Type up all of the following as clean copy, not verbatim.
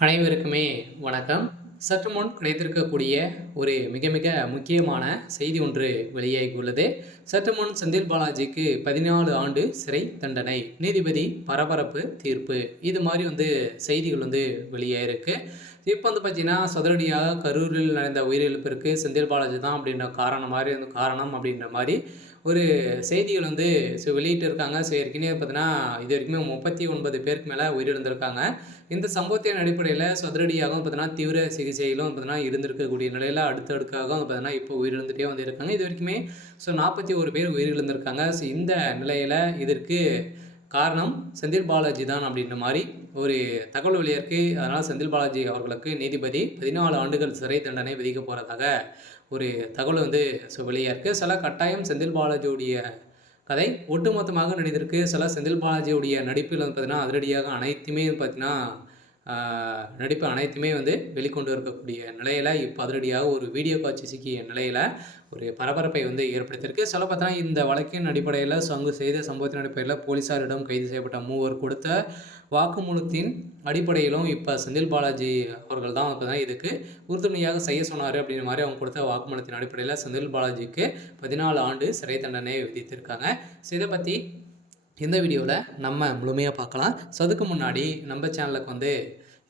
அனைவருக்குமே வணக்கம். சற்று முன் கிடைத்திருக்கக்கூடிய ஒரு மிக மிக முக்கியமான செய்தி ஒன்று வெளியாகியுள்ளது. சற்று முன் செந்தில் பாலாஜிக்கு 14 ஆண்டு சிறை தண்டனை. நீதிபதி பரபரப்பு தீர்ப்பு. இது மாரி செய்திகள் வெளியாயிருக்கு. இப்ப பார்த்தீங்கன்னா, சதுரடியாக கரூரில் நடந்த உயிரிழப்பிற்கு செந்தில் பாலாஜி தான் அப்படின்ற காரணம் அப்படின்ற மாரி ஒரு செய்திகள் வெளியிட்டிருக்காங்க. ஏற்கனவே பார்த்தீங்கன்னா, இதுவரைக்குமே 39 பேருக்கு மேல உயிரிழந்திருக்காங்க. இந்த சம்பவத்தின் அடிப்படையில சதுரடியாகவும் பார்த்தீங்கன்னா, தீவிர சிகிச்சையிலும் பார்த்தீங்கன்னா இருந்திருக்கக்கூடிய நிலையில அடுக்கடுக்காக பார்த்தீங்கன்னா, இப்போ உயிரிழந்துட்டே இருக்காங்க. இதுவரைக்குமே 41 பேர் உயிரிழந்திருக்காங்க. இந்த நிலையில இதற்கு காரணம் செந்தில் பாலாஜி தான் அப்படின்ற மாரி ஒரு தகவல் வெளியாயிருக்கு. அதனால செந்தில் பாலாஜி அவர்களுக்கு நீதிபதி 14 ஆண்டுகள் சிறை தண்டனை விதிக்கப் போறதாக ஒரு தகவல் வெளியாயிருக்கு. கட்டாயம் செந்தில் பாலாஜியுடைய கதை ஒட்டுமொத்தமாக நடித்திருக்கு. செந்தில் பாலாஜியுடைய நடிப்பில் பார்த்தீங்கன்னா, அதிரடியாக அனைத்துமே பார்த்தீங்கன்னா, நடிப்பு அனைத்துமே வெளிக்கொண்டு இருக்கக்கூடிய நிலையில, இப்ப அதிரடியாக ஒரு வீடியோ காட்சி சிக்கிய நிலையில ஒரு பரபரப்பை ஏற்படுத்தியிருக்கு. பார்த்தா இந்த வழக்கின் அடிப்படையில அங்கு செய்த சம்பவத்தின் அடிப்படையில போலீசாரிடம் கைது செய்யப்பட்ட 3 கொடுத்த வாக்குமூலத்தின் அடிப்படையிலும் இப்ப செந்தில் பாலாஜி அவர்கள் தான் பார்த்தீங்கன்னா, இதுக்கு உறுதுணையாக செய்ய சொன்னாரு அப்படின்ற மாரி அவங்க கொடுத்த வாக்குமூலத்தின் அடிப்படையில செந்தில் பாலாஜிக்கு 14 ஆண்டு சிறை தண்டனை விதித்திருக்காங்க. இத பத்தி இந்த வீடியோல நம்ம முழுமையா பார்க்கலாம். அதுக்கு முன்னாடி நம்ம சேனலுக்கு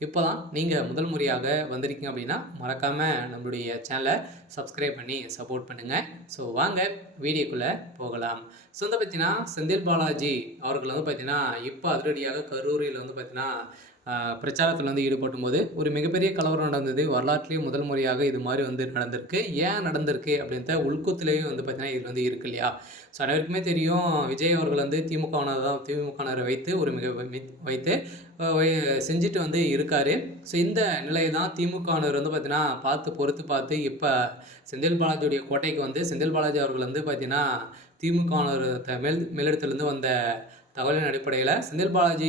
இப்போ தான் நீங்கள் முதல் முறையாக வந்திருக்கீங்க அப்படின்னா மறக்காம நம்மளுடைய சேனலை சப்ஸ்கிரைப் பண்ணி சப்போர்ட் பண்ணுங்கள். வாங்க வீடியோக்குள்ளே போகலாம். பார்த்தீங்கன்னா, செந்தில் பாலாஜி அவர்கள் பார்த்தீங்கன்னா, இப்போ அதிரடியாக கரூரில் பார்த்தீங்கன்னா பிரச்சாரத்தில் ஈடுபடும்போது ஒரு மிகப்பெரிய கலவரம் நடந்தது. வரலாற்றிலேயே முதல் முறையாக இது மாதிரி நடந்திருக்கு. ஏன் நடந்திருக்கு அப்படின்ற உள்குத்துலேயும் பார்த்தீங்கன்னா, இது இருக்கு இல்லையா? அனைவருக்குமே தெரியும், விஜய் அவர்கள் திமுகவினரை வைத்து ஒரு வைத்து செஞ்சுட்டு இருக்காரு. இந்த நிலையை தான் திமுகவினர் பார்த்தீங்கன்னா, பொறுத்து பார்த்து இப்போ செந்தில் பாலாஜியுடைய கோட்டைக்கு செந்தில் பாலாஜி அவர்கள் பார்த்தீங்கன்னா, திமுகவினர் மேலிடத்திலிருந்து வந்த தகவலின் அடிப்படையில் செந்தில் பாலாஜி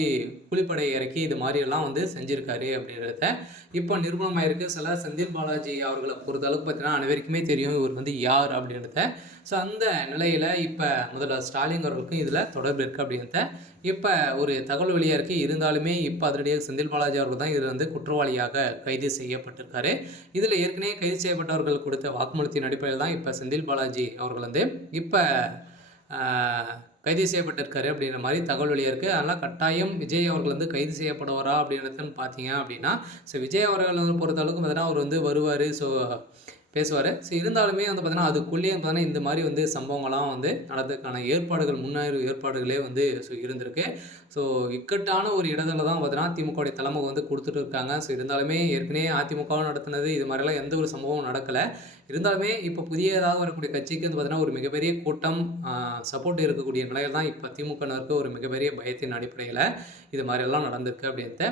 கூலிப்படை இறக்கி இது மாதிரியெல்லாம் செஞ்சுருக்காரு அப்படின்றத இப்போ நிரூபணமாயிருக்கு. செந்தில் பாலாஜி அவர்களை பொறுத்தளவுக்கு பார்த்தீங்கன்னா, அனைவருக்குமே தெரியும் இவர் யார் அப்படின்றத. அந்த நிலையில் இப்போ முதல்வர் ஸ்டாலின் அவர்களுக்கும் இதில் தொடர்பு இருக்குது அப்படின்றத இப்போ ஒரு தகவல் வெளியாக இருக்குது. இருந்தாலுமே இப்போ அதிரடியாக செந்தில் பாலாஜி அவர்கள் தான் இதில் குற்றவாளியாக கைது செய்யப்பட்டிருக்காரு. இதில் ஏற்கனவே கைது செய்யப்பட்டவர்கள் கொடுத்த வாக்குமூலத்தின் அடிப்படையில் தான் இப்போ செந்தில் பாலாஜி அவர்கள் இப்போ கைது செய்யப்பட்டிருக்காரு அப்படின்ற மாதிரி தகவல் வெளியாக இருக்குது. அதனால் கட்டாயம் விஜய் அவர்கள் கைது செய்யப்படுவாரா அப்படின்றதுன்னு பார்த்தீங்க அப்படின்னா, விஜய் அவர்கள் பொறுத்தளவுக்கு பார்த்தீங்கன்னா, அவர் வருவார், பேசுவார். இருந்தாலுமே பார்த்தீங்கன்னா, அதுக்குள்ளேயே பார்த்தீங்கன்னா இந்த மாதிரி சம்பவங்கள்லாம் நடந்ததுக்கான ஏற்பாடுகள் முன்னேறு ஏற்பாடுகளே இருந்திருக்கு. இக்கட்டான ஒரு இடத்துல தான் பார்த்தீங்கன்னா, திமுகவுடைய தலைமை கொடுத்துட்டு இருக்காங்க. இருந்தாலுமே ஏற்கனவே அதிமுக நடத்தினது இது மாதிரிலாம் எந்த ஒரு சம்பவமும் நடக்கலை. இருந்தாலுமே இப்போ புதியதாக வரக்கூடிய கட்சிக்கு பார்த்தீங்கன்னா, ஒரு மிகப்பெரிய கூட்டம் சப்போர்ட் இருக்கக்கூடிய நிலையில் தான் இப்போ திமுகவினருக்கு ஒரு மிகப்பெரிய பயத்தின் அடிப்படையில் இது மாதிரியெல்லாம் நடந்திருக்கு அப்படின்றத